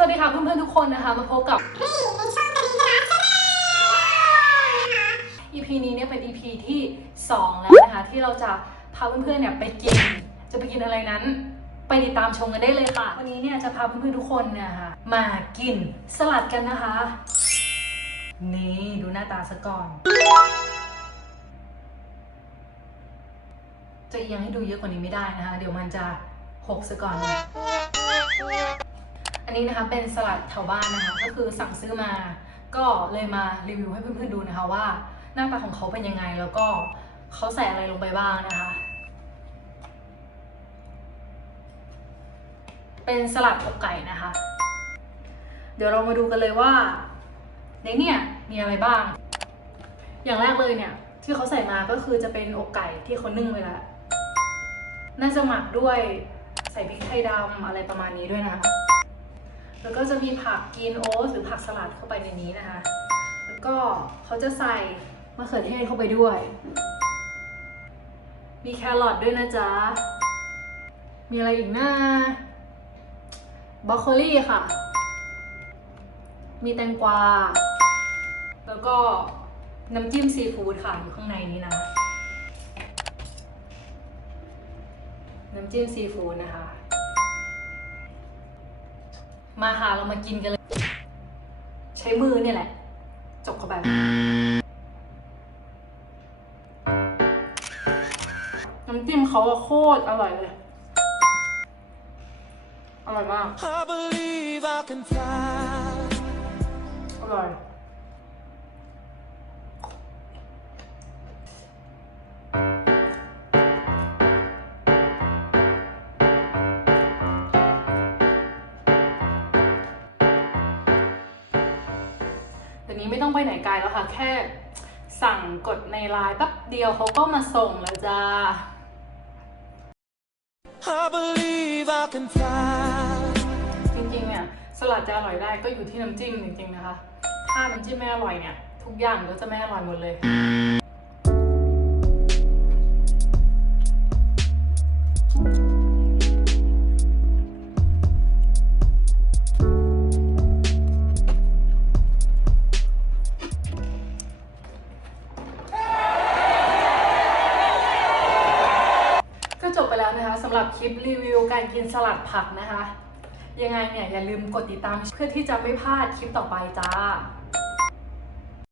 สวัสดีค่ะเพื่อนๆทุกคนนะคะมาพบกับ EP นี้เนี่ยเป็น EP ที่ 2 แล้วนะคะ ที่เราจะพาเพื่อนๆเนี่ยไปกิน จะไปกินอะไรนั้น ไปติดตามชมกันได้เลยค่ะ วันนี้เนี่ยจะพาเพื่อนๆทุกคนเนี่ยค่ะมากินสลัดกันนะคะ นี่ดูหน้าตาซะก่อน จะเอียงให้ดูเยอะกว่านี้ไม่ได้นะคะ เดี๋ยวมันจะหกซะก่อนอัน นี้นะคะเป็นสลัดแถวบ้านนะคะก็คือสั่งซื้อมาก็เลยมารีวิวให้เพื่อนๆดูนะคะว่า หน้าตาของเขาเป็นยังไง แล้วก็เขาใส่อะไรลงไปบ้างนะคะ เป็นสลัดอกไก่นะคะ เดี๋ยวเรามาดูกันเลยว่าในเนี่ยมีอะไรบ้าง อย่างแรกเลยเนี่ยที่เขาใส่มาก็คือจะเป็นอกไก่ที่เขานึ่งไว้แล้วน่าจะหมักด้วยใส่พริกไทยดำอะไรประมาณนี้ด้วยนะคะ แล้วก็จะมีผักกินโอ๊ตหรือผักสลัดเข้าไปในนี้นะคะ แล้วก็เขาจะใส่มะเขือเทศเข้าไปด้วย มีแครอทด้วยนะจ๊ะ มีอะไรอีกนะบรอกโคลี่ค่ะ มีแตงกวา แล้วก็น้ำจิ้มซีฟู้ดค่ะ อยู่ข้างในนี้นะ น้ำจิ้มซีฟู้ดนะคะ มาค่ะเรามากินกันเลย ใช้มือเนี่ยแหละ จกเข้าไป น้ำจิ้มเขาอะโคตรอร่อยเลย อร่อยมาก I believe I can fly. อร่อย นี้ไม่ต้องไปไหนไกลแล้วค่ะ แค่สั่งกดในไลน์แป๊บเดียวเขาก็มาส่งแล้วจ้า I believe I can fly. จริงๆเนี่ยสลัดจะอร่อยได้ก็อยู่ที่น้ำจิ้มจริงๆนะคะ ถ้าน้ำจิ้มไม่อร่อยเนี่ย ทุกอย่างก็จะไม่อร่อยหมดเลย นะคะสำหรับคลิปรีวิวการกินสลัดผักนะคะ ยังไงเนี่ยอย่าลืมกดติดตามเพื่อที่จะไม่พลาดคลิปต่อไปจ้า